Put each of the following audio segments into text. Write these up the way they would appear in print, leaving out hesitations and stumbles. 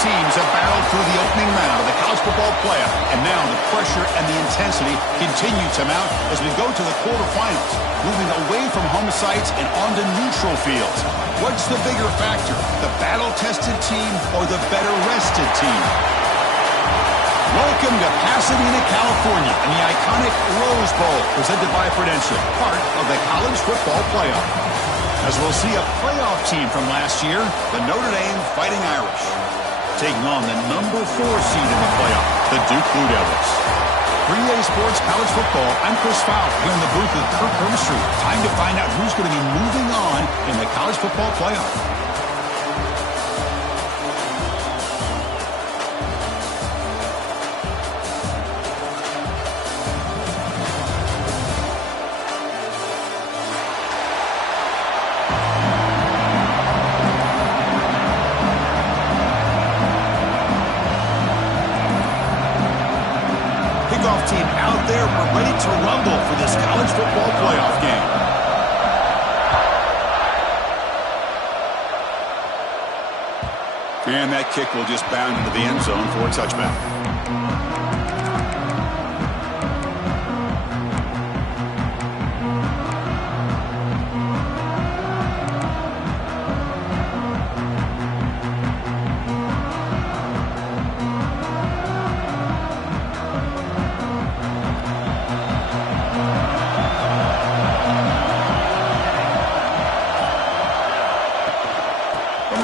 teams have battled through the opening round of the college football playoff, and now the pressure and the intensity continue to mount as we go to the quarterfinals, moving away from home sites and onto neutral fields. What's the bigger factor, the battle-tested team or the better-rested team? Welcome to Pasadena, California, and the iconic Rose Bowl, presented by Prudential, part of the college football playoff. As we'll see a playoff team from last year, the Notre Dame Fighting Irish, taking on the number 4 seed in the playoff, the Duke Blue Devils. For EA Sports College Football, I'm Chris Fowler here in the booth with Kirk Hermstreet. Time to find out who's going to be moving on in the college football playoff. Team out there, we're ready to rumble for this college football playoff game. And that kick will just bound into the end zone for a touchback.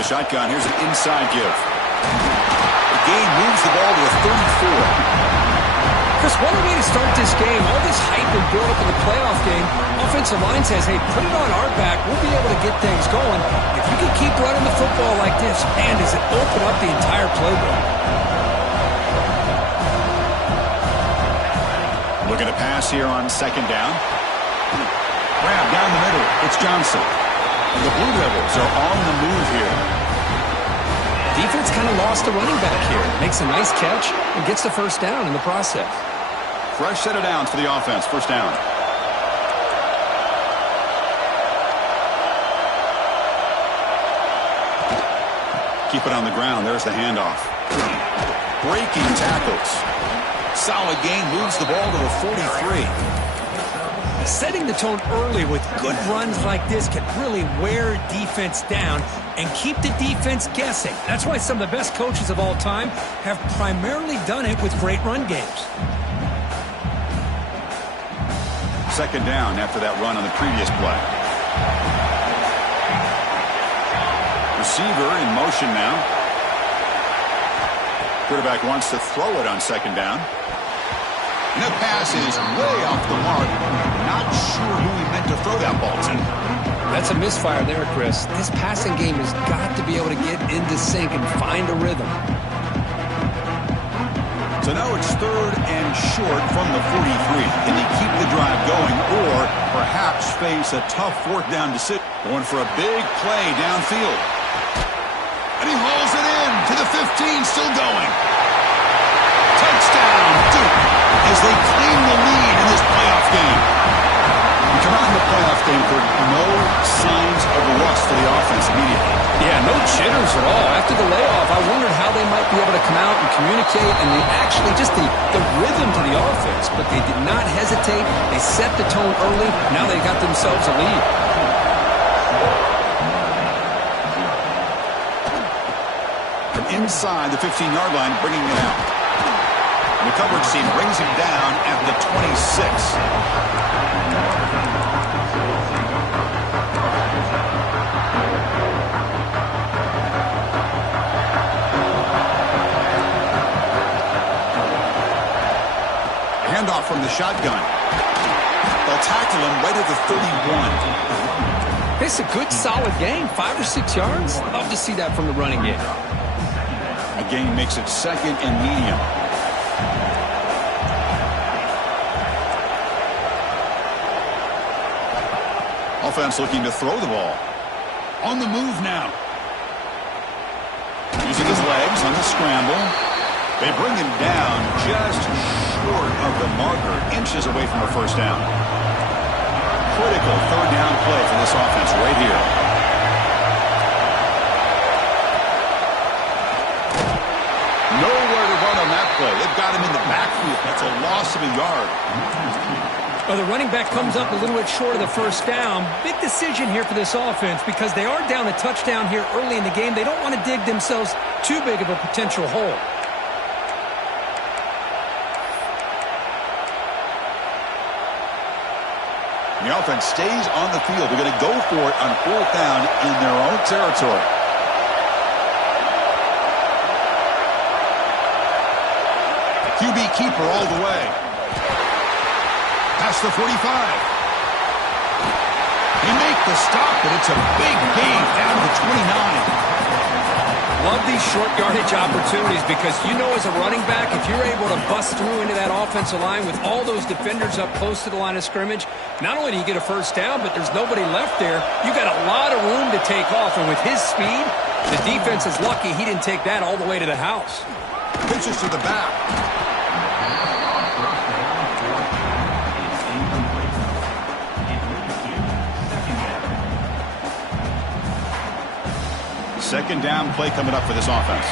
Shotgun, here's an inside give. The game moves the ball to the 34. Chris, what a way to start this game. All this hype and build up in the playoff game. Offensive line says, hey, put it on our back. We'll be able to get things going. If you can keep running the football like this, man, does it open up the entire playbook. Looking to pass here on second down. Grab down the middle. It's Johnson. The Blue Devils are on the move here. Defense kind of lost the running back here. Makes a nice catch and gets the first down in the process. Fresh set of downs for the offense. First down. Keep it on the ground. There's the handoff. Breaking tackles. Solid gain. Moves the ball to the 43. Setting the tone early with good runs like this can really wear defense down and keep the defense guessing. That's why some of the best coaches of all time have primarily done it with great run games. Second down after that run on the previous play. Receiver in motion now. Quarterback wants to throw it on second down. And the pass is way off the mark. Not sure who he meant to throw that ball to. That's a misfire there, Chris. This passing game has got to be able to get into sync and find a rhythm. So now it's third and short from the 43. Can he keep the drive going or perhaps face a tough fourth down decision? Going for a big play downfield. And he hauls it in to the 15, still going. Touchdown, Duke, as they claim the lead in this playoff game. We come out in the playoff game for no signs of rust for the offense immediately. Yeah, no jitters at all. After the layoff, I wondered how they might be able to come out and communicate and actually just the rhythm to the offense. But they did not hesitate. They set the tone early. Now they got themselves a lead. From inside the 15-yard line, bringing it out. The coverage team brings him down at the 26. Handoff from the shotgun. They'll tackle him right at the 31. It's a good, solid game. 5 or 6 yards. Love to see that from the running game. A gain makes it second and medium. Offense looking to throw the ball. On the move now. Using his legs on the scramble. They bring him down just short of the marker, inches away from a first down. Critical third down play for this offense right here. backfield. That's a loss of a yard. Well, the running back comes up a little bit short of the first down. Big decision here for this offense because they are down a touchdown here early in the game. They don't want to dig themselves too big of a potential hole. The offense stays on the field. They're going to go for it on 4th down in their own territory. QB keeper all the way. Past the 45. They make the stop, but it's a big gain down to the 29. Love these short yardage opportunities because you know as a running back, if you're able to bust through into that offensive line with all those defenders up close to the line of scrimmage, not only do you get a first down, but there's nobody left there. You got a lot of room to take off, and with his speed, the defense is lucky he didn't take that all the way to the house. Pitches to the back. Second down play coming up for this offense.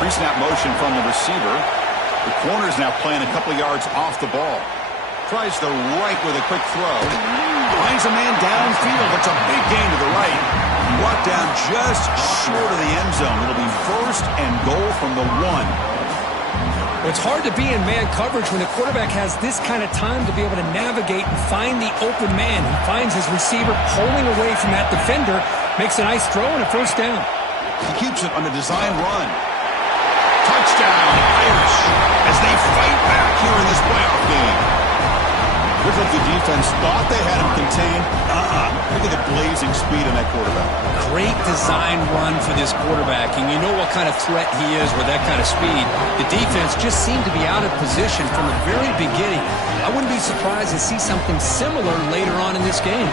Pre-snap motion from the receiver. The corner's now playing a couple of yards off the ball. Tries the right with a quick throw. Finds a man downfield. That's a big gain to the right. Brought down just short of the end zone. It'll be 1st and goal from the 1. It's hard to be in man coverage when the quarterback has this kind of time to be able to navigate and find the open man. He finds his receiver pulling away from that defender, makes a nice throw and a first down. He keeps it on a design run. Touchdown, Irish, as they fight back here in this playoff game. Look like the defense thought they had him contained. Look at the blazing speed in that quarterback. Great design run for this quarterback, and you know what kind of threat he is with that kind of speed. The defense just seemed to be out of position from the very beginning. I wouldn't be surprised to see something similar later on in this game.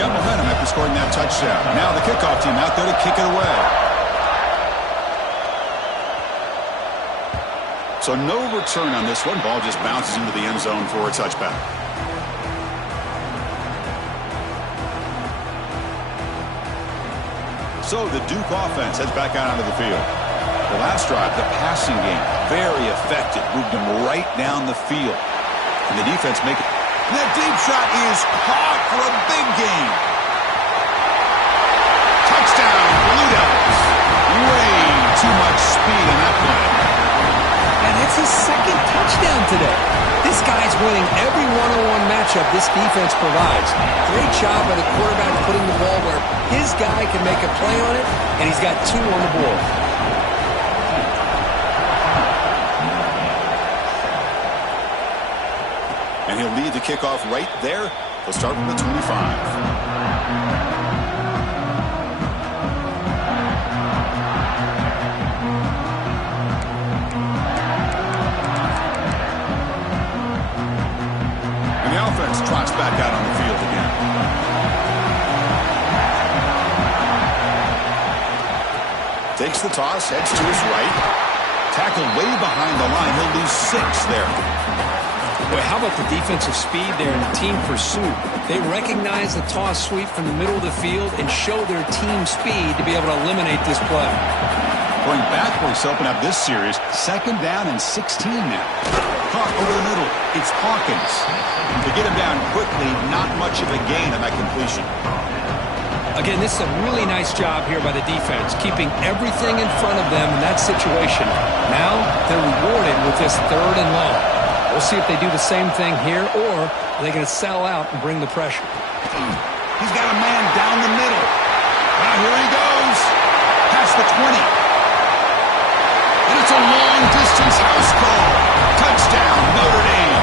Got momentum after scoring that touchdown. Now the kickoff team out there to kick it away. So no return on this one. Ball just bounces into the end zone for a touchback. So the Duke offense heads back out onto the field. The last drive, the passing game, very effective. Moved them right down the field. And the defense make it. And that deep shot is caught for a big gain. Touchdown, Blue Devils. Way too much speed in that play. And that's his second touchdown today. This guy's winning every one-on-one matchup this defense provides. Great job by the quarterback putting the ball where his guy can make a play on it, and he's got 2 on the board. And he'll lead the kickoff right there. He'll start from the 25. Trots back out on the field again. Takes the toss, heads to his right. Tackled way behind the line. He'll lose 6 there. Boy, how about the defensive speed there in the team pursuit? They recognize the toss sweep from the middle of the field and show their team speed to be able to eliminate this play. Going backwards to open up this series. 2nd down and 16 now. Caught over the middle. It's Hawkins. To get him down quickly, not much of a gain on that completion. Again, this is a really nice job here by the defense, keeping everything in front of them in that situation. Now they're rewarded with this 3rd and long. We'll see if they do the same thing here, or are they going to sell out and bring the pressure. He's got a man down the middle. Now here he goes. Past the 20. And it's a long-distance house call. Touchdown, Notre Dame.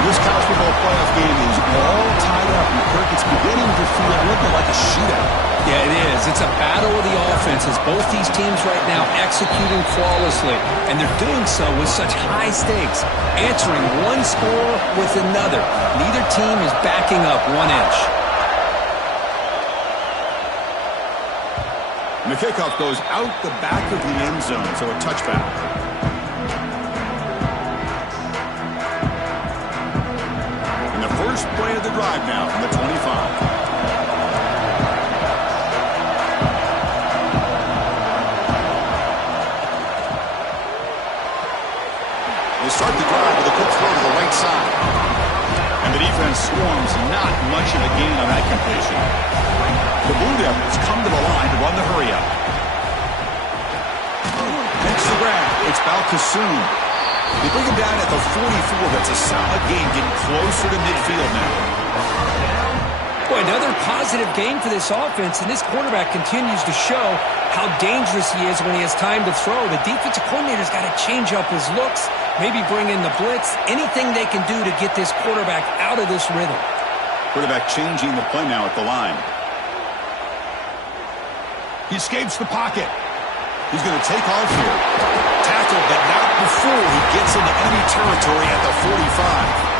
This college football playoff game is all tied up. And Kirk, it's beginning to feel a little bit like a shootout. Yeah, it is. It's a battle of the offenses. Both these teams right now executing flawlessly, and they're doing so with such high stakes, answering one score with another. Neither team is backing up 1 inch. And the kickoff goes out the back of the end zone, so a touchback. First play of the drive now from the 25. drive with a quick throw to the right side. And the defense swarms not much of a gain on that completion. The Blue Devils come to the line to run the hurry-up. Makes the grab. It's Balkasoon. They bring him down at the 44. That's a solid gain, getting closer to midfield now. Boy, another positive game for this offense, and this quarterback continues to show how dangerous he is when he has time to throw. The defensive coordinator's got to change up his looks, maybe bring in the blitz, anything they can do to get this quarterback out of this rhythm. Quarterback changing the play now at the line. He escapes the pocket. He's going to take off here. Tackled, but not before he gets into enemy territory at the 45.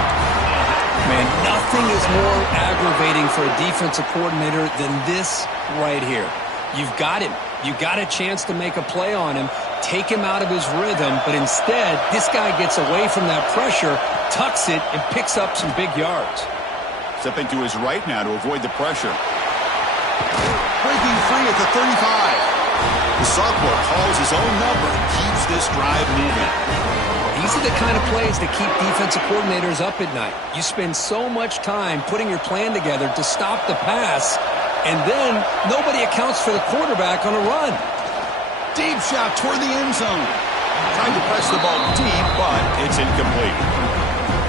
Man, nothing is more aggravating for a defensive coordinator than this right here. You've got him. You got a chance to make a play on him, take him out of his rhythm, but instead, this guy gets away from that pressure, tucks it, and picks up some big yards. Stepping to his right now to avoid the pressure. Breaking free at the 35. The sophomore calls his own number and keeps this drive moving. These are the kind of plays that keep defensive coordinators up at night. You spend so much time putting your plan together to stop the pass, and then nobody accounts for the quarterback on a run. Deep shot toward the end zone. Trying to press the ball deep, but it's incomplete.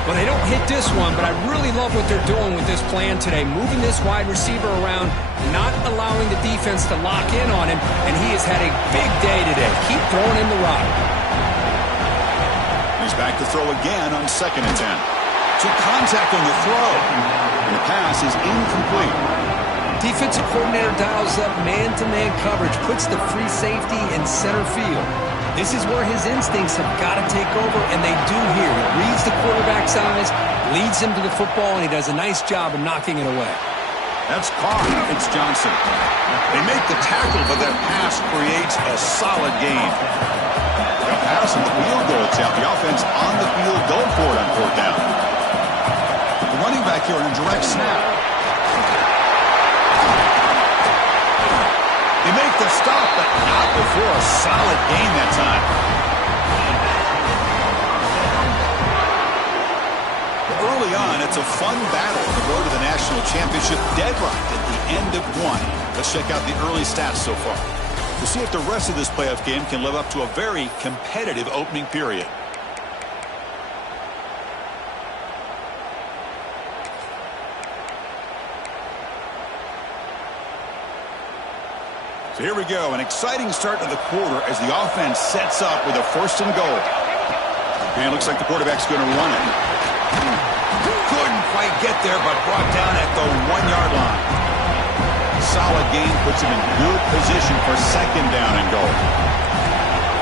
Well, they don't hit this one, but I really love what they're doing with this plan today. Moving this wide receiver around, not allowing the defense to lock in on him, and he has had a big day today. Keep throwing him the rock. He's back to throw again on 2nd and 10. Took contact on the throw, and the pass is incomplete. Defensive coordinator dials up man-to-man coverage, puts the free safety in center field. This is where his instincts have got to take over, and they do here. He reads the quarterback's eyes, leads him to the football, and he does a nice job of knocking it away. That's caught. It's Johnson. They make the tackle, but that pass creates a solid gain. The pass and the field goal attempt. The offense on the field going for it on 4th down. The running back here on a direct snap. They make the stop, but not before a solid gain that time. Early on, it's a fun battle to go to the national championship, deadlocked at the end of one. Let's check out the early stats so far to see if the rest of this playoff game can live up to a very competitive opening period. So here we go, an exciting start to the quarter as the offense sets up with a 1st and goal. And it looks like the quarterback's going to run it. Couldn't quite get there, but brought down at the 1-yard line. Solid gain puts him in good position for 2nd down and goal.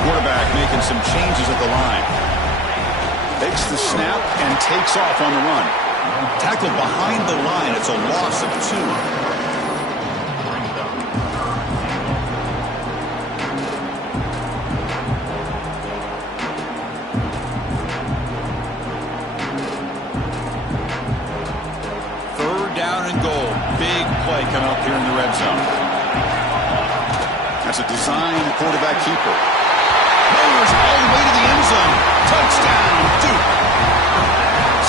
Quarterback making some changes at the line. Takes the snap and takes off on the run. Tackled behind the line. It's a loss of 2. Coming up here in the red zone. That's a design quarterback keeper. Motors all the way to the end zone. Touchdown, Duke.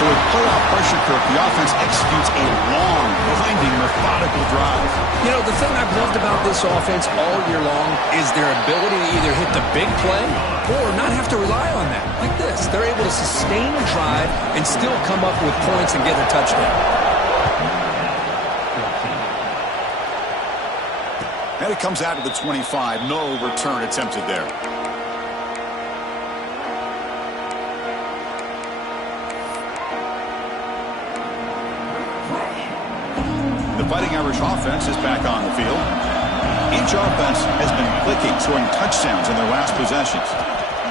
So with playoff pressure curve, the offense executes a long, winding, methodical drive. You know, the thing I've loved about this offense all year long is their ability to either hit the big play or not have to rely on that. Like this. They're able to sustain a drive and still come up with points and get a touchdown. And it comes out to the 25. No return attempted there. The Fighting Irish offense is back on the field. Each offense has been clicking, scoring touchdowns in their last possessions.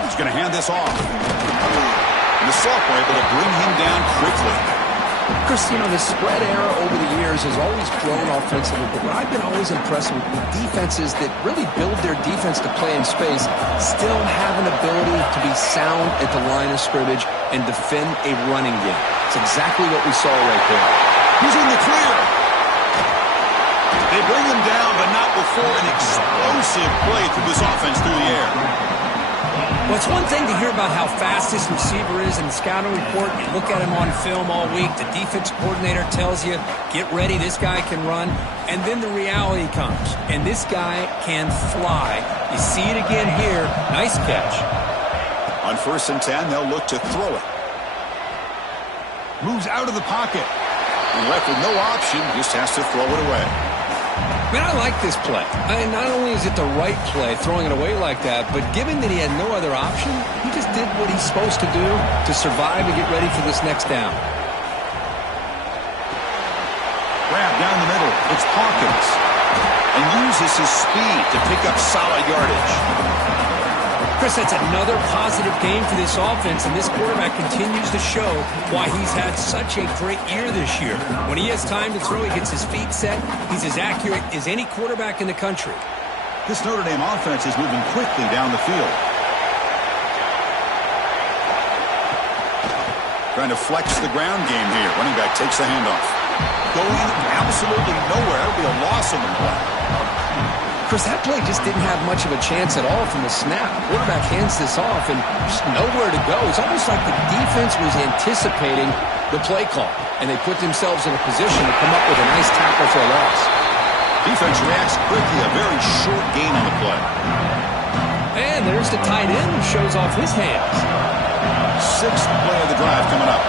He's going to hand this off. And the sophomore able to bring him down quickly. Chris, you know, the spread era over the years has always grown offensively, but I've been always impressed with defenses that really build their defense to play in space, still have an ability to be sound at the line of scrimmage and defend a running game. It's exactly what we saw right there. He's in the clear. They bring him down, but not before an explosive play through this offense through the air. Well, it's one thing to hear about how fast this receiver is in the scouting report. You look at him on film all week. The defense coordinator tells you, get ready, this guy can run. And then the reality comes, and this guy can fly. You see it again here. Nice catch. On 1st and 10, they'll look to throw it. Moves out of the pocket. And left with no option, just has to throw it away. Man, I like this play. Not only is it the right play, throwing it away like that, but given that he had no other option, he just did what he's supposed to do to survive and get ready for this next down. Grab down the middle. It's Hawkins. And uses his speed to pick up solid yardage. Chris, that's another positive game for this offense, and this quarterback continues to show why he's had such a great year this year. When he has time to throw, he gets his feet set. He's as accurate as any quarterback in the country. This Notre Dame offense is moving quickly down the field. Trying to flex the ground game here. Running back takes the handoff. Going absolutely nowhere. It'll be a loss on the play. Chris, that play just didn't have much of a chance at all from the snap. Quarterback hands this off and just nowhere to go. It's almost like the defense was anticipating the play call, and they put themselves in a position to come up with a nice tackle for a loss. Defense reacts quickly. A very short gain on the play. And there's the tight end who shows off his hands. 6th play of the drive coming up.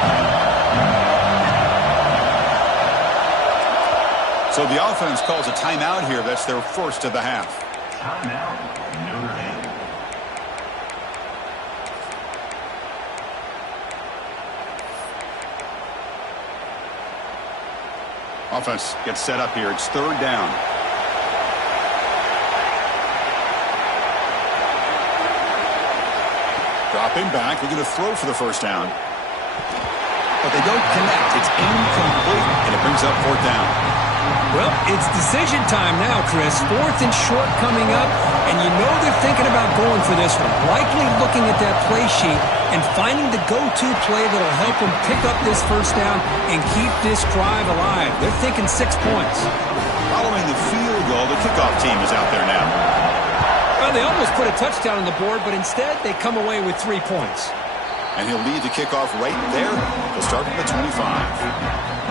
So the offense calls a timeout here. That's their first of the half. Timeout, Notre Dame. Offense gets set up here. It's 3rd down. Dropping back. We're going to throw for the first down. But they don't connect. It's incomplete, and it brings up 4th down. Well, it's decision time now, Chris. 4th and short coming up, and you know they're thinking about going for this one. Likely looking at that play sheet and finding the go-to play that'll help them pick up this first down and keep this drive alive. They're thinking 6 points. Following the field goal, the kickoff team is out there now. Well, they almost put a touchdown on the board, but instead they come away with 3 points. And he'll lead the kickoff right there. He'll start at the 25.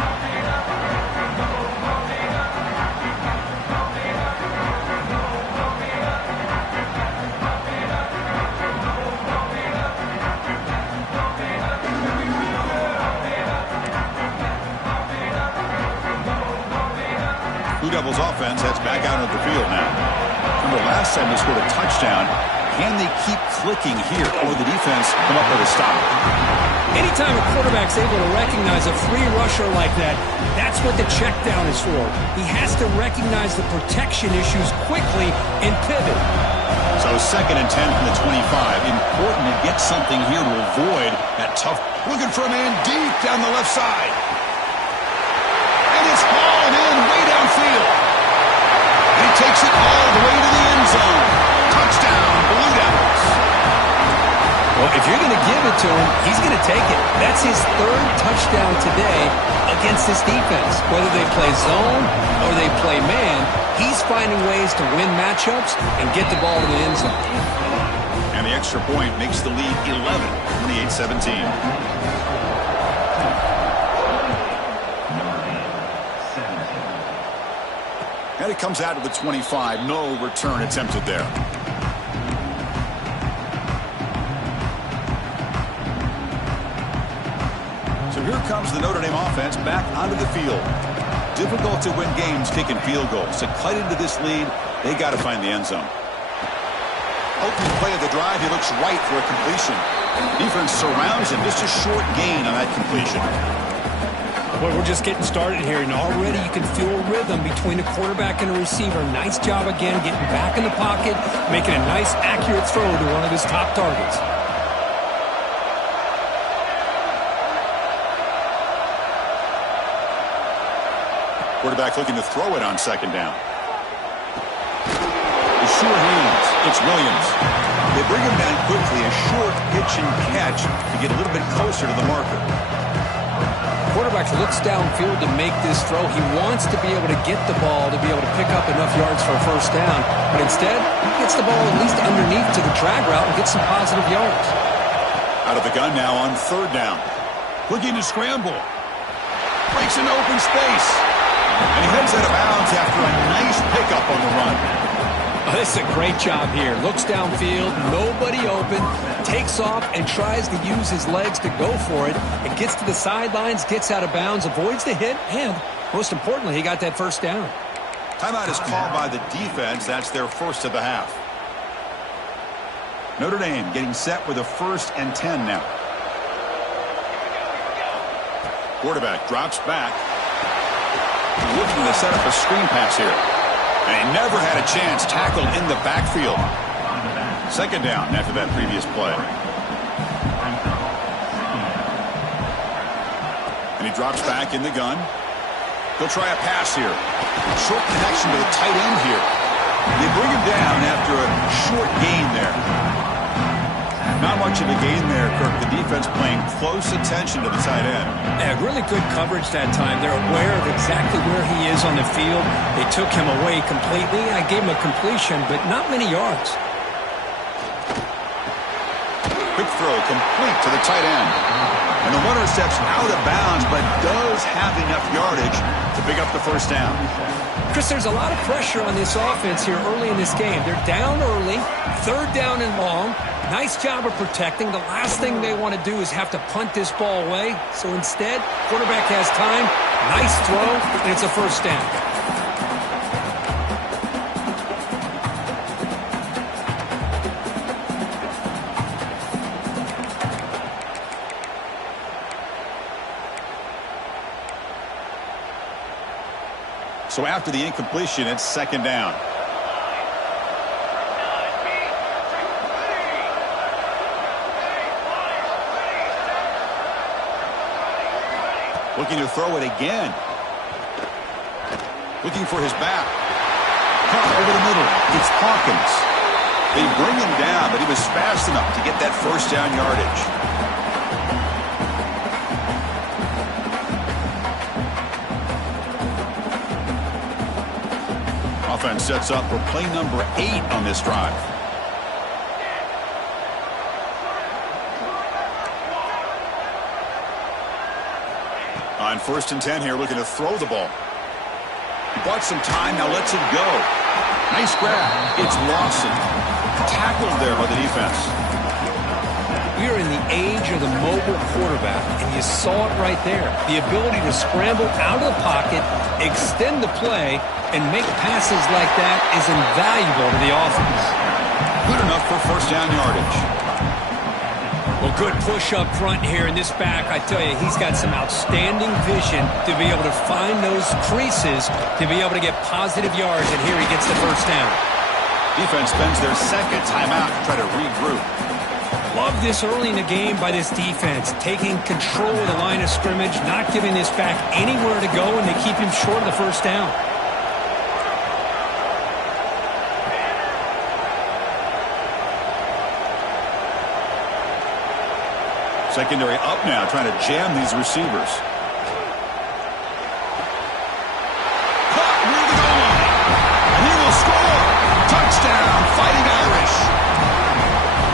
Blue Devils offense heads back out of the field now. Remember last time they scored a touchdown. Can they keep clicking here, or the defense come up with a stop? Anytime a quarterback's able to recognize a free rusher like that, that's what the check down is for. He has to recognize the protection issues quickly and pivot. So 2nd and 10 from the 25. Important to get something here to avoid that tough. Looking for a man deep down the left side. And it's hauled in way downfield. And he takes it all the way to the end zone. Touchdown, Blue Devils. Well, if you're going to give it to him, he's going to take it. That's his 3rd touchdown today against this defense. Whether they play zone or they play man, he's finding ways to win matchups and get the ball to the end zone. And the extra point makes the lead 11, 28-17. And it comes out to the 25. No return attempted there. So here comes the Notre Dame offense back onto the field. Difficult to win games kicking field goals. To cut into this lead, they got to find the end zone. Opening play of the drive, he looks right for a completion. Defense surrounds him. Just a short gain on that completion. Well, we're just getting started here, and already you can feel a rhythm between a quarterback and a receiver. Nice job again getting back in the pocket, making a nice, accurate throw to one of his top targets. Quarterback looking to throw it on 2nd down. The sure hands. It's Williams. They bring him down quickly. A short pitch and catch to get a little bit closer to the marker. Quarterback looks downfield to make this throw. He wants to be able to get the ball to be able to pick up enough yards for a first down. But instead, he gets gets the ball at least underneath to the drag route and gets some positive yards. Out of the gun now on third down. Looking to scramble. Breaks into open space. And he heads out of bounds after a nice pickup on the run. Oh, this is a great job here. Looks downfield, nobody open, takes off and tries to use his legs to go for it. It gets to the sidelines, gets out of bounds, avoids the hit, and most importantly, he got that first down. Timeout is called by the defense. That's their first of the half. Notre Dame getting set with a 1st and 10 now. Quarterback drops back. Looking to set up a screen pass here. And he never had a chance, tackled in the backfield. Second down after that previous play. And he drops back in the gun. He'll try a pass here. Short connection to the tight end here. They bring him down after a short gain there. Not much of a gain there, Kirk. The defense paying close attention to the tight end. Yeah, really good coverage that time. They're aware of exactly where he is on the field. They took him away completely. I gave him a completion, but not many yards. Quick throw complete to the tight end. And the runner steps out of bounds, but does have enough yardage to pick up the first down. Chris, there's a lot of pressure on this offense here early in this game. They're down early, third down and long. Nice job of protecting. The last thing they want to do is have to punt this ball away. So instead, quarterback has time. Nice throw, and it's a first down. So after the incompletion, it's second down. Looking to throw it again. Looking for his back. Caught over the middle. It's Hawkins. They bring him down, but he was fast enough to get that first down yardage. Offense sets up for play number 8 on this drive. On 1st and 10 here, looking to throw the ball. He bought some time, now lets it go. Nice grab. It's Lawson. Tackled there by the defense. We are in the age of the mobile quarterback, and you saw it right there. The ability to scramble out of the pocket, extend the play, and make passes like that is invaluable to the offense. Good enough for first down yardage. Well, good push up front here in this back. I tell you, he's got some outstanding vision to be able to find those creases, to be able to get positive yards, and here he gets the first down. Defense spends their second timeout to try to regroup. Love this early in the game by this defense, taking control of the line of scrimmage, not giving this back anywhere to go, and they keep him short of the first down. Secondary up now, trying to jam these receivers. Caught near the goal line. And he will score. Touchdown, Fighting Irish.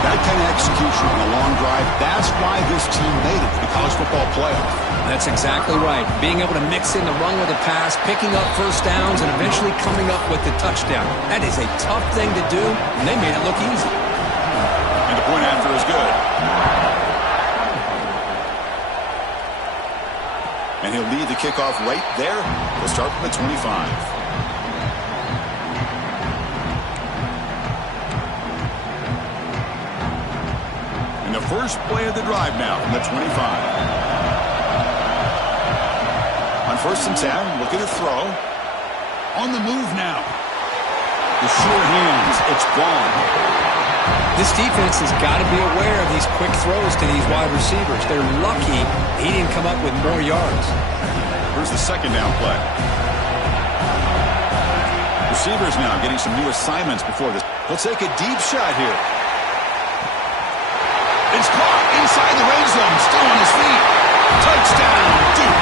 That kind of execution on a long drive, that's why this team made it to the college football playoff. That's exactly right. Being able to mix in the run with the pass, picking up first downs, and eventually coming up with the touchdown. That is a tough thing to do, and they made it look easy. And the point after is good. And he'll lead the kickoff right there. We'll start from the 25. And the first play of the drive now from the 25. On 1st and 10, looking to throw. On the move now. The sure hands, it's gone. This defense has got to be aware of these quick throws to these wide receivers. They're lucky he didn't come up with more yards. Here's the second down play. Receivers now getting some new assignments before this. He'll take a deep shot here. It's caught inside the red zone, still on his feet. Touchdown, Duke.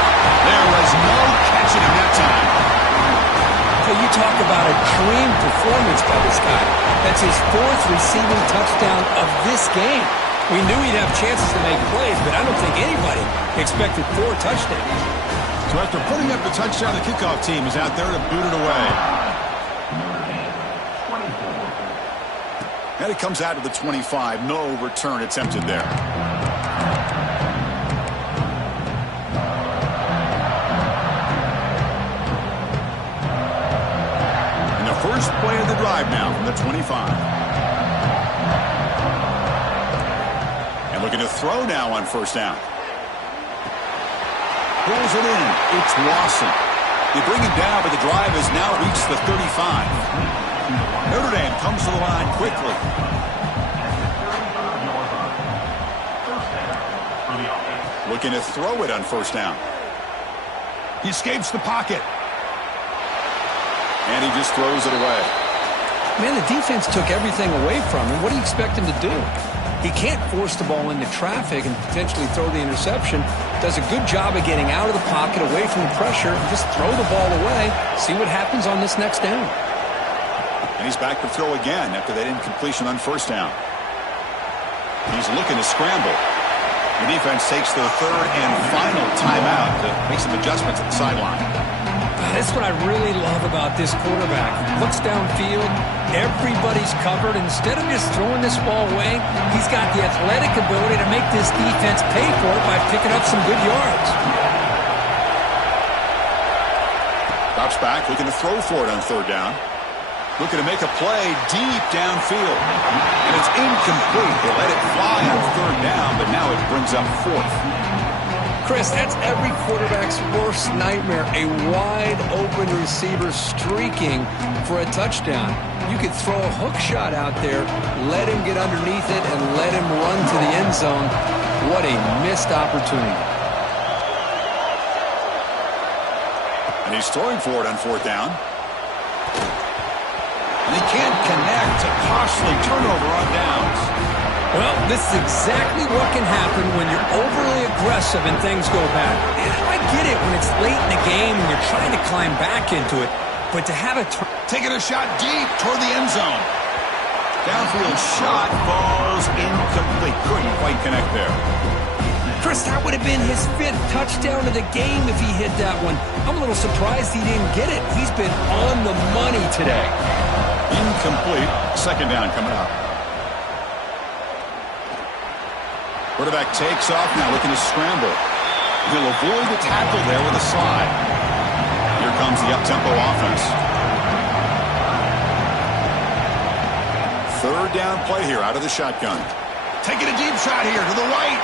There was no catching him that time. So you talk about a dream performance by this guy. That's his 4th receiving touchdown of this game. We knew he'd have chances to make plays, but I don't think anybody expected 4 touchdowns. So after putting up the touchdown, the kickoff team is out there to boot it away. And it comes out to the 25. No return attempted there. And the first play of the drive now from the 25. Looking to throw now on first down. Pulls it in. It's Lawson. They bring him down, but the drive has now reached the 35. Notre Dame comes to the line quickly. Looking to throw it on first down. He escapes the pocket. And he just throws it away. Man, the defense took everything away from him. What do you expect him to do? He can't force the ball into traffic and potentially throw the interception. Does a good job of getting out of the pocket, away from the pressure, and just throw the ball away. See what happens on this next down. And he's back to throw again after that incompletion on first down. He's looking to scramble. The defense takes their 3rd and final timeout to make some adjustments at the sideline. That's what I really love about this quarterback. Looks downfield, everybody's covered. Instead of just throwing this ball away, he's got the athletic ability to make this defense pay for it by picking up some good yards. Drops back, looking to throw for it on 3rd down. Looking to make a play deep downfield. And it's incomplete. They let it fly on 3rd down, but now it brings up 4th. Chris, that's every quarterback's worst nightmare. A wide-open receiver streaking for a touchdown. You could throw a hook shot out there, let him get underneath it, and let him run to the end zone. What a missed opportunity. And he's throwing for it on 4th down. And he can't connect. A costly turnover on downs. Well, this is exactly what can happen when you're overly aggressive and things go bad. I get it when it's late in the game and you're trying to climb back into it, but to have a taking a shot deep toward the end zone. Downfield shot falls incomplete. Couldn't quite connect there. Chris, that would have been his 5th touchdown of the game if he hit that one. I'm a little surprised he didn't get it. He's been on the money today. Incomplete. 2nd down coming up. Quarterback takes off now, looking to scramble. He'll avoid the tackle there with a slide. Here comes the up-tempo offense. 3rd down play here out of the shotgun. Taking a deep shot here to the right.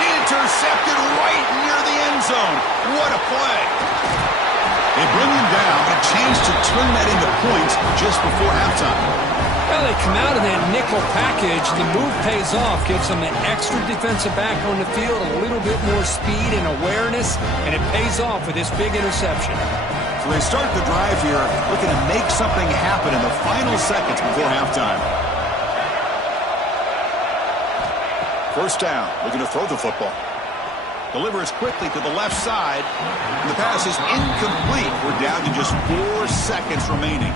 Intercepted right near the end zone. What a play. They bring him down, a chance to turn that into points just before halftime. Well, they come out of that nickel package. The move pays off, gives them an extra defensive back on the field, a little bit more speed and awareness, and it pays off with this big interception. So they start the drive here, looking to make something happen in the final seconds before halftime. 1st down, looking to throw the football. Delivers quickly to the left side. And the pass is incomplete. We're down to just 4 seconds remaining.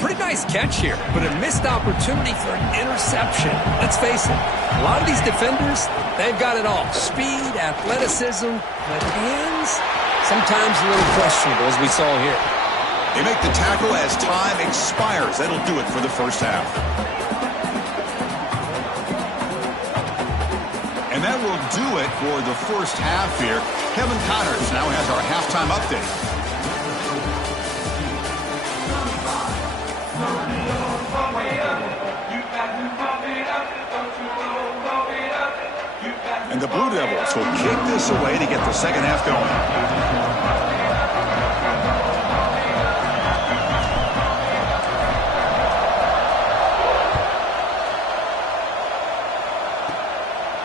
Pretty nice catch here, but a missed opportunity for an interception. Let's face it, a lot of these defenders, they've got it all. Speed, athleticism, but hands, sometimes a little questionable, as we saw here. They make the tackle as time expires. That'll do it for the first half. And that will do it for the first half here. Kevin Connors now has our halftime update. And the Blue Devils will kick this away to get the second half going.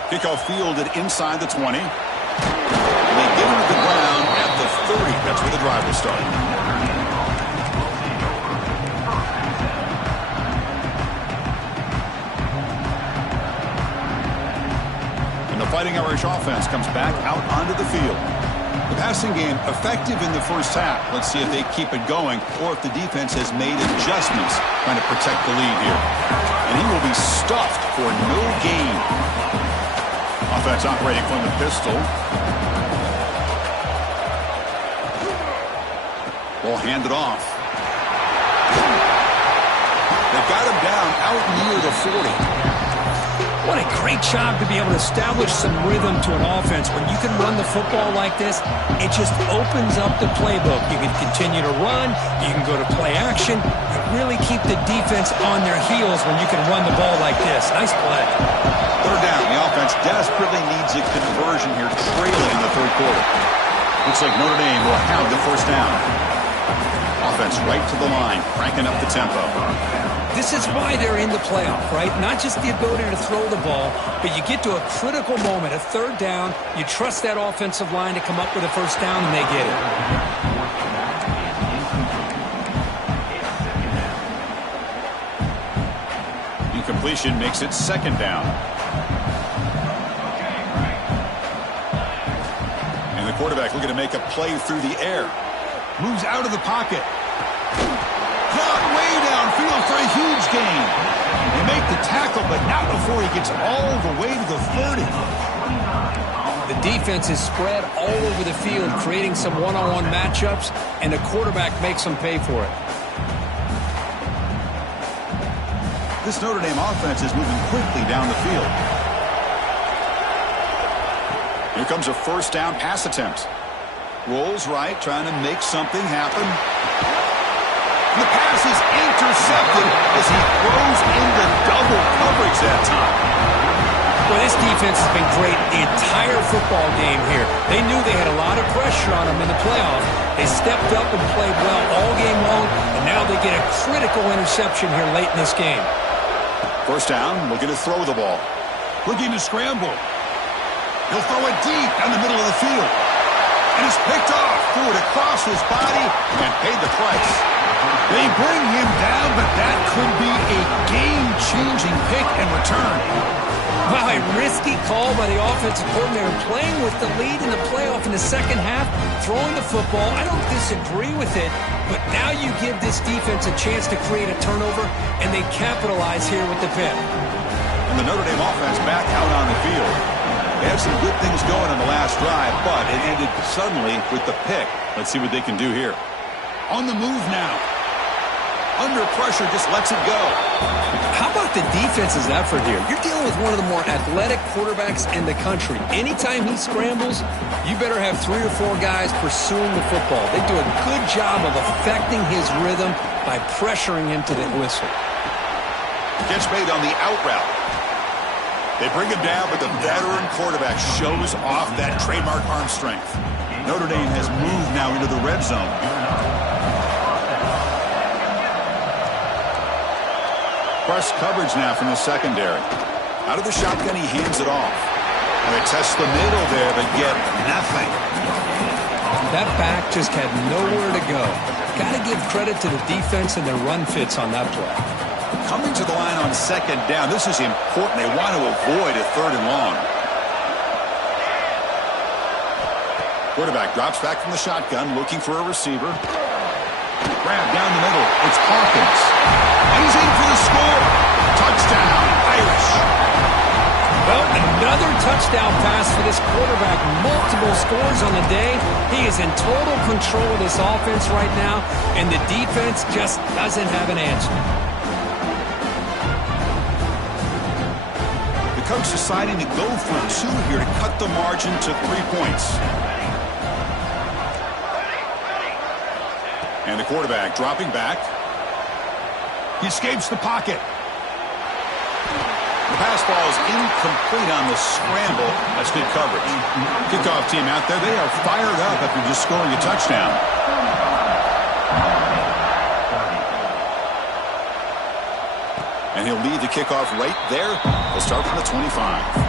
Kickoff fielded inside the 20. And they get him to the ground at the 30. That's where the drive will start. Fighting Irish offense comes back out onto the field. The pass passing game effective in the first half. Let's see if they keep it going or if the defense has made adjustments trying to protect the lead here. And he will be stuffed for no gain. Offense operating from the pistol. Ball handed off. They got him down out near the 40. What a great job to be able to establish some rhythm to an offense. When you can run the football like this, it just opens up the playbook. You can continue to run. You can go to play action. You really keep the defense on their heels when you can run the ball like this. Nice play. Third down. The offense desperately needs a conversion here, trailing in the third quarter. Looks like Notre Dame will have the first down. Offense right to the line, cranking up the tempo. This is why they're in the playoff, right? Not just the ability to throw the ball, but you get to a critical moment, a third down. You trust that offensive line to come up with a first down, and they get it. Incompletion makes it second down. And the quarterback looking to make a play through the air. Moves out of the pocket. Caught way downfield for a huge gain. They make the tackle, but not before he gets all the way to the 30. The defense is spread all over the field, creating some one-on-one matchups, and the quarterback makes them pay for it. This Notre Dame offense is moving quickly down the field. Here comes a first down pass attempt. Rolls right, trying to make something happen. The pass is intercepted as he throws into double coverage that time. Well, this defense has been great the entire football game here. They knew they had a lot of pressure on them in the playoff. They stepped up and played well all game long, and now they get a critical interception here late in this game. First down, looking to throw the ball. Looking to scramble. He'll throw it deep down the middle of the field. And it's picked off, threw it across his body, and paid the price. They bring him down, but that could be a game-changing pick and return. Wow, a risky call by the offensive coordinator, playing with the lead in the playoff in the second half, throwing the football. I don't disagree with it, but now you give this defense a chance to create a turnover, and they capitalize here with the pick. And the Notre Dame offense back out on the field. They had some good things going on the last drive, but it ended suddenly with the pick. Let's see what they can do here. On the move now. Under pressure, just lets it go. How about the defense's effort here? You're dealing with one of the more athletic quarterbacks in the country. Anytime he scrambles, you better have 3 or 4 guys pursuing the football. They do a good job of affecting his rhythm by pressuring him to the whistle. Catch made on the out route. They bring him down, but the veteran quarterback shows off that trademark arm strength. Notre Dame has moved now into the red zone. Press coverage now from the secondary. Out of the shotgun, he hands it off. And they test the middle there, but get nothing. That back just had nowhere to go. Got to give credit to the defense and their run fits on that play. Coming to the line on second down. This is important. They want to avoid a third and long. Quarterback drops back from the shotgun, looking for a receiver. Grab down the middle. It's Hawkins. And he's in for the score. Touchdown, Irish. Well, another touchdown pass for this quarterback. Multiple scores on the day. He is in total control of this offense right now, and the defense just doesn't have an answer. The coach deciding to go for 2 here to cut the margin to 3 points. And the quarterback dropping back. He escapes the pocket. The pass ball is incomplete on the scramble. That's good coverage. Kickoff team out there. They are fired up after just scoring a touchdown. And he'll lead the kickoff right there. They'll start from the 25.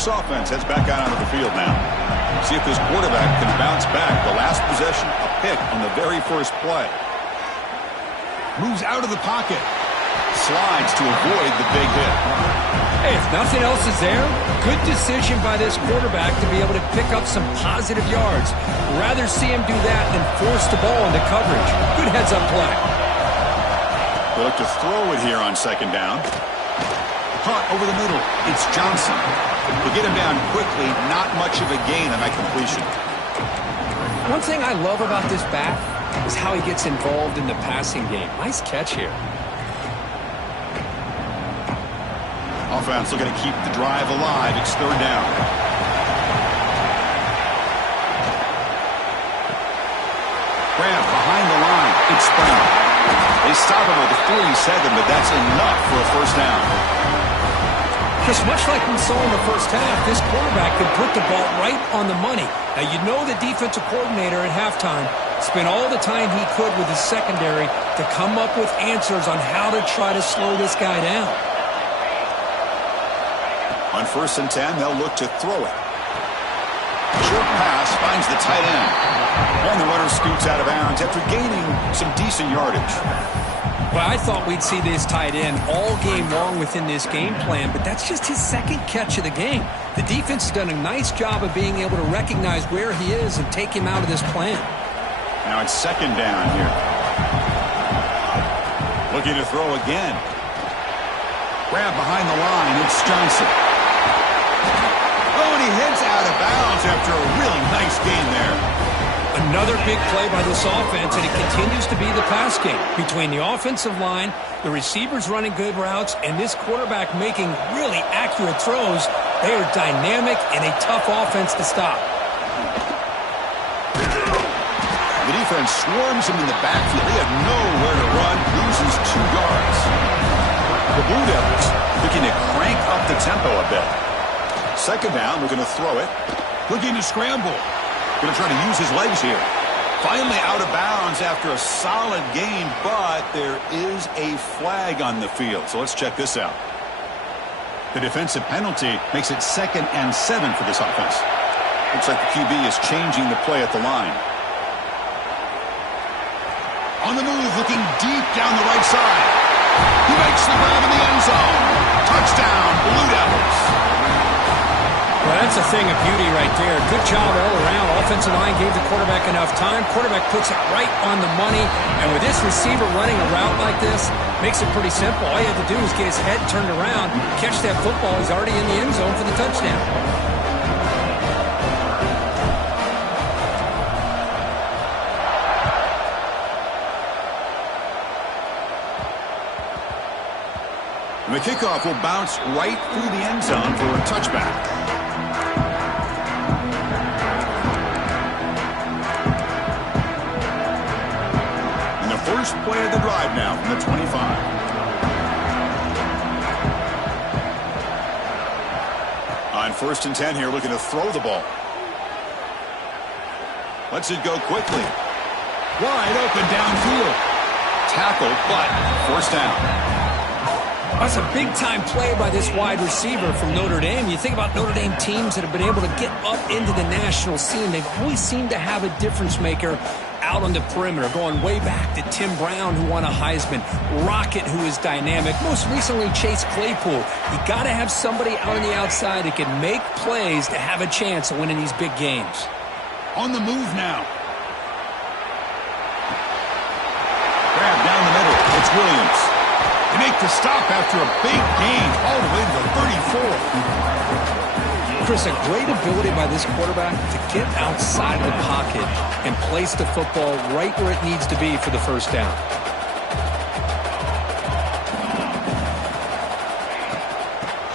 Offense heads back out onto the field now. See if this quarterback can bounce back. The last possession, a pick on the very first play. Moves out of the pocket. Slides to avoid the big hit. Hey, if nothing else is there, good decision by this quarterback to be able to pick up some positive yards. Rather see him do that than force the ball into coverage. Good heads-up play. They look to throw it here on second down. Caught over the middle. It's Johnson. To get him down quickly, not much of a gain on that completion. One thing I love about this back is how he gets involved in the passing game. Nice catch here. Offense looking to keep the drive alive. It's third down. Grab behind the line. It's Brown. They stop him with a 47, but that's enough for a first down. Just much like we saw in the first half, this quarterback could put the ball right on the money. Now, you know the defensive coordinator at halftime spent all the time he could with his secondary to come up with answers on how to try to slow this guy down. On 1st and 10, they'll look to throw it. Short pass finds the tight end. And the runner scoots out of bounds after gaining some decent yardage. Well, I thought we'd see this tight end all game long within this game plan, but that's just his second catch of the game. The defense has done a nice job of being able to recognize where he is and take him out of this plan. Now it's second down here. Looking to throw again. Grab behind the line. It's Johnson. Oh, and he heads out of bounds after a really nice gain there. Another big play by this offense, and it continues to be the pass game. Between the offensive line, the receivers running good routes, and this quarterback making really accurate throws, they are dynamic and a tough offense to stop. The defense swarms him in the backfield. They have nowhere to run, loses 2 yards. The Blue Devils looking to crank up the tempo a bit. Second down, we're going to throw it. Looking to scramble. Going to try to use his legs here. Finally out of bounds after a solid game, but there is a flag on the field. So let's check this out. The defensive penalty makes it 2nd and 7 for this offense. Looks like the QB is changing the play at the line. On the move, looking deep down the right side. He makes the grab in the end zone. Touchdown, Blue Devils. Well, that's a thing of beauty right there. Good job all around. Offensive line gave the quarterback enough time. Quarterback puts it right on the money. And with this receiver running a route like this, makes it pretty simple. All you have to do is get his head turned around, catch that football. He's already in the end zone for the touchdown. And the kickoff will bounce right through the end zone for a touchback. First play of the drive now from the 25. On 1st and 10 here, looking to throw the ball. Lets it go quickly. Wide open downfield. Tackled, but forced down. That's a big-time play by this wide receiver from Notre Dame. You think about Notre Dame teams that have been able to get up into the national scene. They've always seemed to have a difference maker out on the perimeter, going way back to Tim Brown, who won a Heisman, Rocket, who is dynamic, most recently Chase Claypool. You got to have somebody out on the outside that can make plays to have a chance of winning these big games. On the move now. Grab down the middle. It's Williams. They make the stop after a big gain all the way to the 34. Chris, a great ability by this quarterback to get outside the pocket and place the football right where it needs to be for the first down.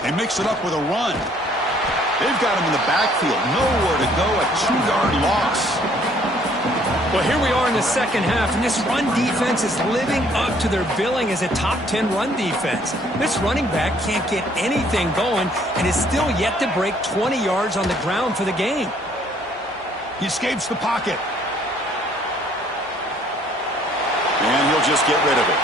They mix it up with a run. They've got him in the backfield. Nowhere to go, a 2-yard loss. Well, here we are in the second half, and this run defense is living up to their billing as a top 10 run defense. This running back can't get anything going and is still yet to break 20 yards on the ground for the game. He escapes the pocket. And he'll just get rid of it.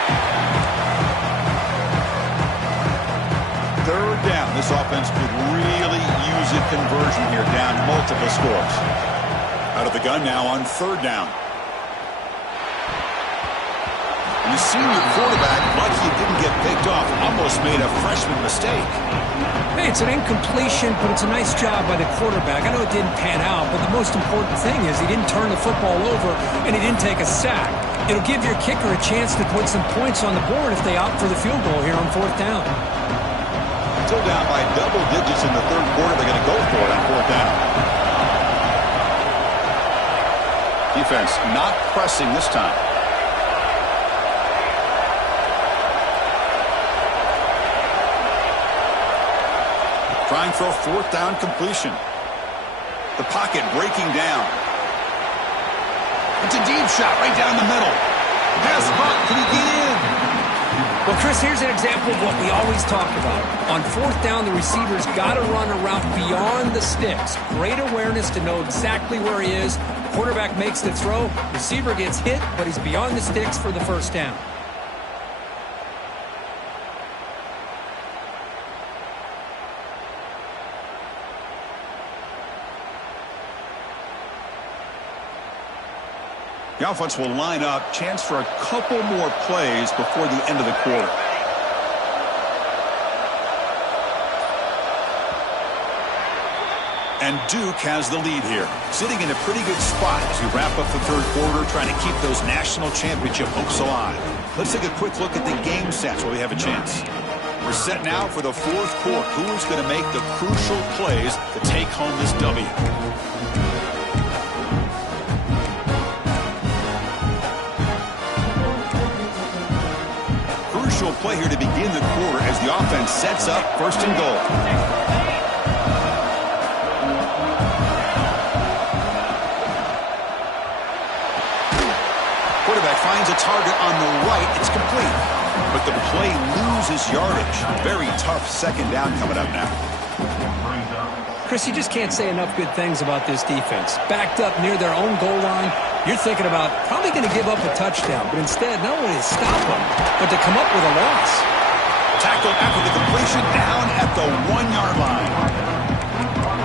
Third down. This offense could really use it conversion here, down multiple scores. Out of the gun now on third down. The senior quarterback, lucky he didn't get picked off, almost made a freshman mistake. Hey, it's an incompletion, but it's a nice job by the quarterback. I know it didn't pan out, but the most important thing is he didn't turn the football over and he didn't take a sack. It'll give your kicker a chance to put some points on the board if they opt for the field goal here on fourth down. Still down by double digits in the third quarter. They're going to go for it on fourth down. Defense not pressing this time. Trying for a fourth down completion. The pocket breaking down. It's a deep shot right down the middle. Pass block. Can he get in? Well, Chris, here's an example of what we always talk about. On fourth down, the receiver's got to run a route beyond the sticks. Great awareness to know exactly where he is. Quarterback makes the throw. Receiver gets hit, but he's beyond the sticks for the first down. The offense will line up. Chance for a couple more plays before the end of the quarter. And Duke has the lead here. Sitting in a pretty good spot as we wrap up the third quarter, trying to keep those national championship hopes alive. Let's take a quick look at the game stats while we have a chance. We're set now for the fourth quarter. Who's going to make the crucial plays to take home this W? Play here to begin the quarter as the offense sets up first and goal. Quarterback finds a target on the right. It's complete. But the play loses yardage. Very tough second down coming up now. Chris, you just can't say enough good things about this defense. Backed up near their own goal line, you're thinking about probably going to give up a touchdown, but instead not only to stop them, but to come up with a loss. Tackled after the completion, down at the 1-yard line.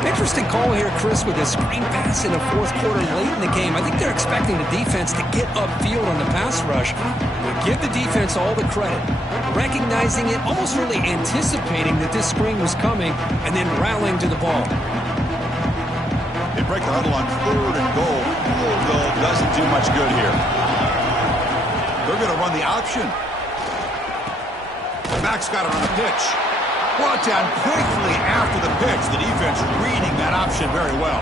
Interesting call here, Chris, with a screen pass in the fourth quarter late in the game. I think they're expecting the defense to get upfield on the pass rush. But give the defense all the credit. Recognizing it, almost really anticipating that this screen was coming, and then rallying to the ball. They break the huddle on third and goal. Field goal doesn't do much good here. They're going to run the option. The back's got it on the pitch. Brought down quickly after the pitch. The defense reading that option very well.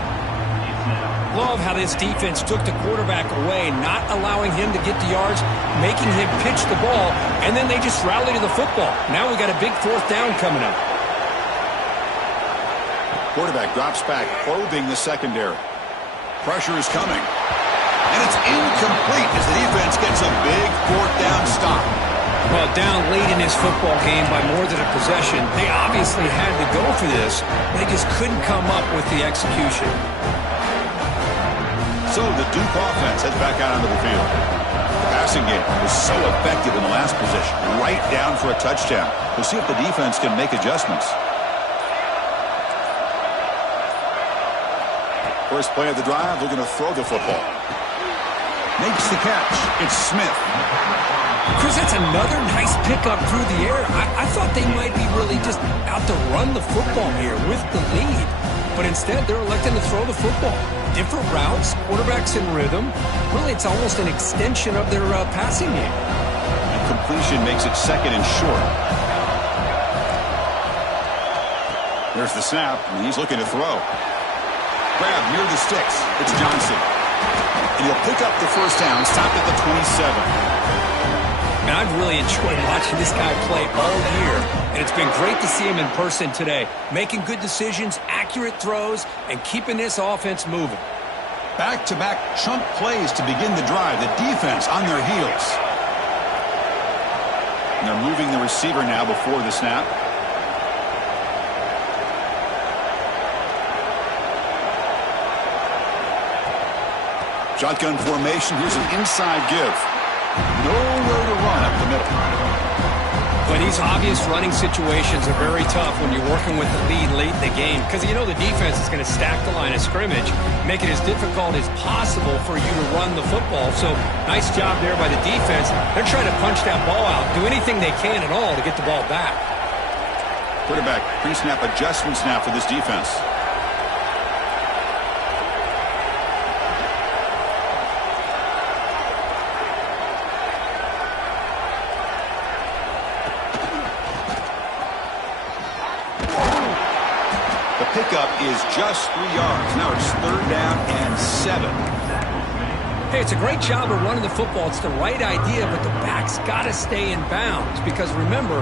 Love how this defense took the quarterback away, not allowing him to get the yards, making him pitch the ball, and then they just rally to the football. Now we got a big fourth down coming up. Quarterback drops back, probing the secondary. Pressure is coming. And it's incomplete as the defense gets a big fourth down stop. Well, down late in this football game by more than a possession, they obviously had to go for this. They just couldn't come up with the execution. So the Duke offense heads back out onto the field. The passing game was so effective in the last possession, right down for a touchdown. We'll see if the defense can make adjustments. First play of the drive, they're going to throw the football. Makes the catch. It's Smith. Chris, that's another nice pickup through the air. I thought they might be really just out to run the football here with the lead. But instead, they're electing to throw the football. Different routes, quarterbacks in rhythm. Really, it's almost an extension of their passing game. And completion makes it second and short. There's the snap, and he's looking to throw. Grab near the sticks. It's Johnson. And he'll pick up the first down, stop at the 27. And I've really enjoyed watching this guy play all year. And it's been great to see him in person today. Making good decisions, accurate throws, and keeping this offense moving. Back-to-back chunk plays to begin the drive. The defense on their heels. And they're moving the receiver now before the snap. Shotgun formation. Here's an inside give. Nowhere to run up the middle. But these obvious running situations are very tough when you're working with the lead late in the game because you know the defense is going to stack the line of scrimmage, make it as difficult as possible for you to run the football. So nice job there by the defense. They're trying to punch that ball out, do anything they can at all to get the ball back. Quarterback pre-snap adjustments now for this defense. Pickup is just 3 yards. Now it's 3rd down and 7. Hey, it's a great job of running the football. It's the right idea, but the back's got to stay in bounds because remember,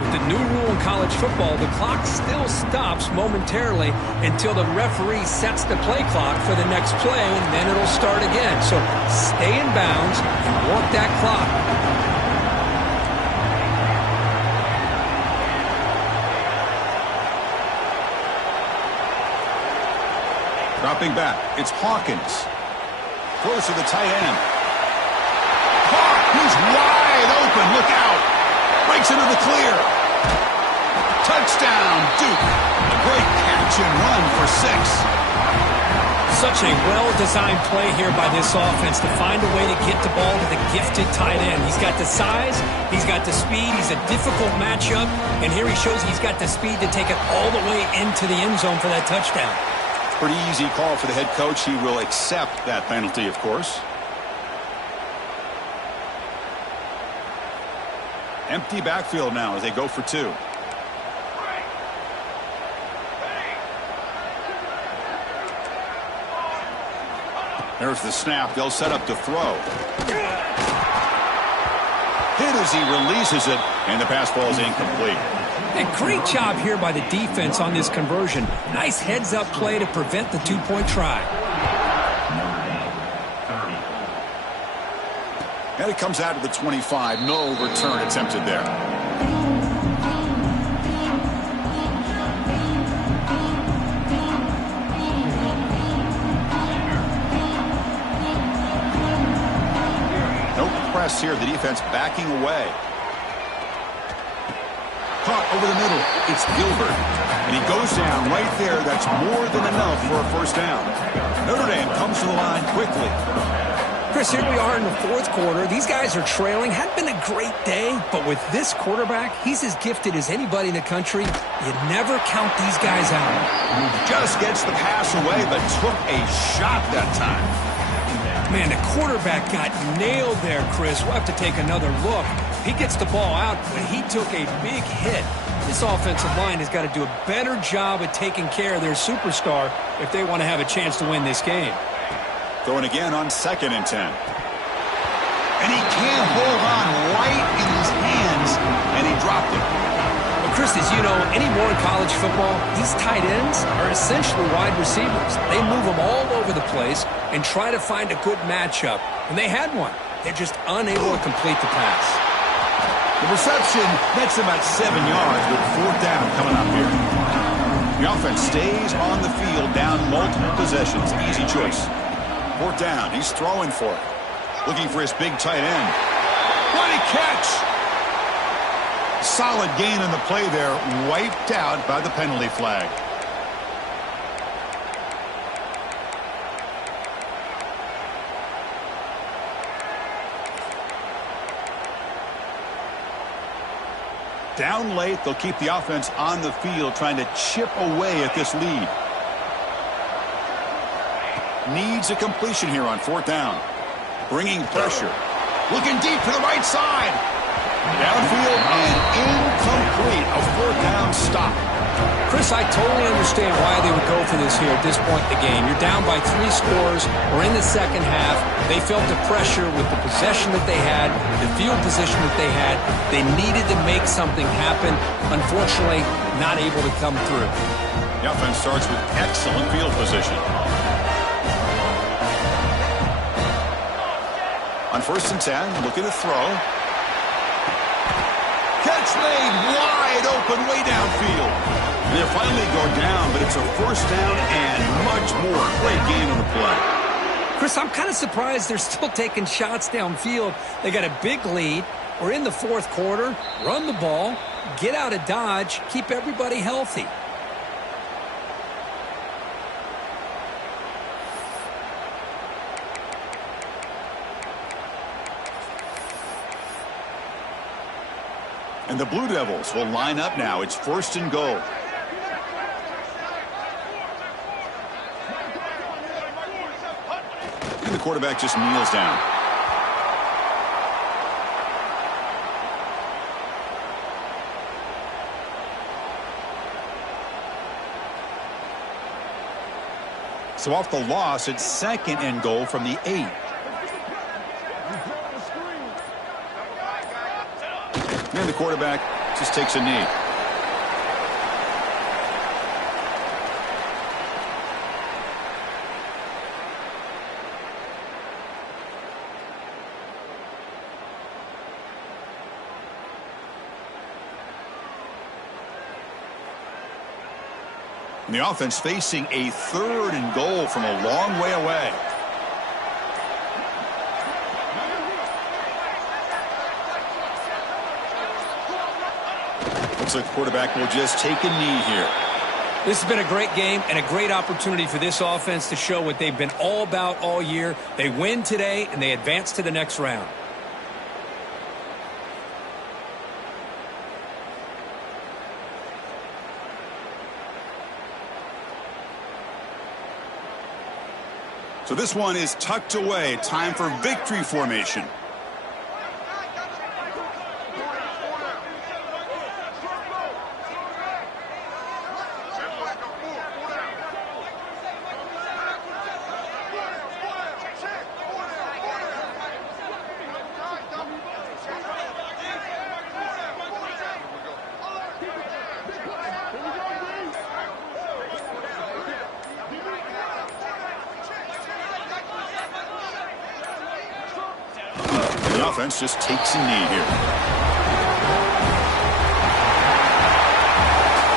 with the new rule in college football, the clock still stops momentarily until the referee sets the play clock for the next play, and then it'll start again. So stay in bounds and work that clock. Dropping back, it's Hawkins. Close to the tight end. Hawk, he's wide open, look out. Breaks into the clear. Touchdown, Duke. A great catch and run for 6. Such a well-designed play here by this offense to find a way to get the ball to the gifted tight end. He's got the size, he's got the speed, he's a difficult matchup, and here he shows he's got the speed to take it all the way into the end zone for that touchdown. Pretty easy call for the head coach. He will accept that penalty, of course. Empty backfield now as they go for 2. There's the snap. They'll set up to throw. Hit as he releases it, and the pass ball is incomplete. A great job here by the defense on this conversion. Nice heads-up play to prevent the 2-point try. And it comes out to the 25. No return attempted there. No press here. The defense backing away. Caught over the middle. It's Gilbert. And he goes down right there. That's more than enough for a 1st down. Notre Dame comes to the line quickly. Chris, here we are in the 4th quarter. These guys are trailing. Hadn't been a great day, but with this quarterback, he's as gifted as anybody in the country. You never count these guys out. Just gets the pass away, but took a shot that time. Man, the quarterback got nailed there, Chris. We'll have to take another look. He gets the ball out, but he took a big hit. This offensive line has got to do a better job of taking care of their superstar if they want to have a chance to win this game. Throwing again on 2nd and 10. And he can't hold on right in his hands, and he dropped it. Well, Chris, as you know, anymore in college football, these tight ends are essentially wide receivers. They move them all over the place and try to find a good matchup. And they had one. They're just unable to complete the pass. The reception nets him at 7 yards with 4th down coming up here. The offense stays on the field down multiple possessions. Easy choice. 4th down. He's throwing for it. Looking for his big tight end. What a catch! Solid gain on the play there. Wiped out by the penalty flag. Down late, they'll keep the offense on the field trying to chip away at this lead. Needs a completion here on 4th down. Bringing pressure. Looking deep to the right side. Downfield and incomplete. A 4th down stop. Chris, I totally understand why they would go for this here at this point in the game. You're down by 3 scores. We're in the 2nd half. They felt the pressure with the possession that they had, the field position that they had. They needed to make something happen. Unfortunately, not able to come through. The offense starts with excellent field position. On 1st and 10, looking to throw. Catch made wide open way downfield. And they'll finally go down, but it's a 1st down and much more. Great gain on the play. Chris, I'm kind of surprised they're still taking shots downfield. They got a big lead. We're in the fourth quarter. Run the ball, get out of Dodge, keep everybody healthy. And the Blue Devils will line up now. It's 1st and goal. And the quarterback just kneels down. So off the loss, it's 2nd and goal from the 8. And the quarterback just takes a knee. And the offense facing a 3rd and goal from a long way away. Looks like the quarterback will just take a knee here. This has been a great game and a great opportunity for this offense to show what they've been all about all year. They win today and they advance to the next round. So this one is tucked away. Time for victory formation. The offense just takes a knee here.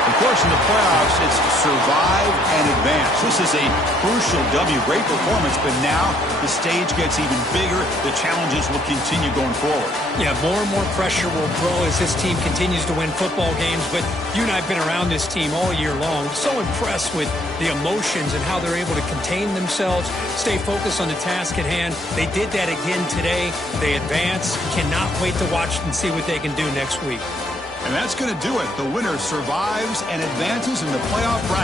Of course, in the playoffs, it's survive and advance. This is a crucial W. Great performance, but now the stage gets even bigger. The challenges will continue going forward. Yeah, more and more pressure will grow as this team continues to win football games. But you and I have been around this team all year long. So impressed with the emotions and how they're able to contain themselves, stay focused on the task at hand. They did that again today. They advance. Cannot wait to watch and see what they can do next week. And that's going to do it. The winner survives and advances in the playoff bracket.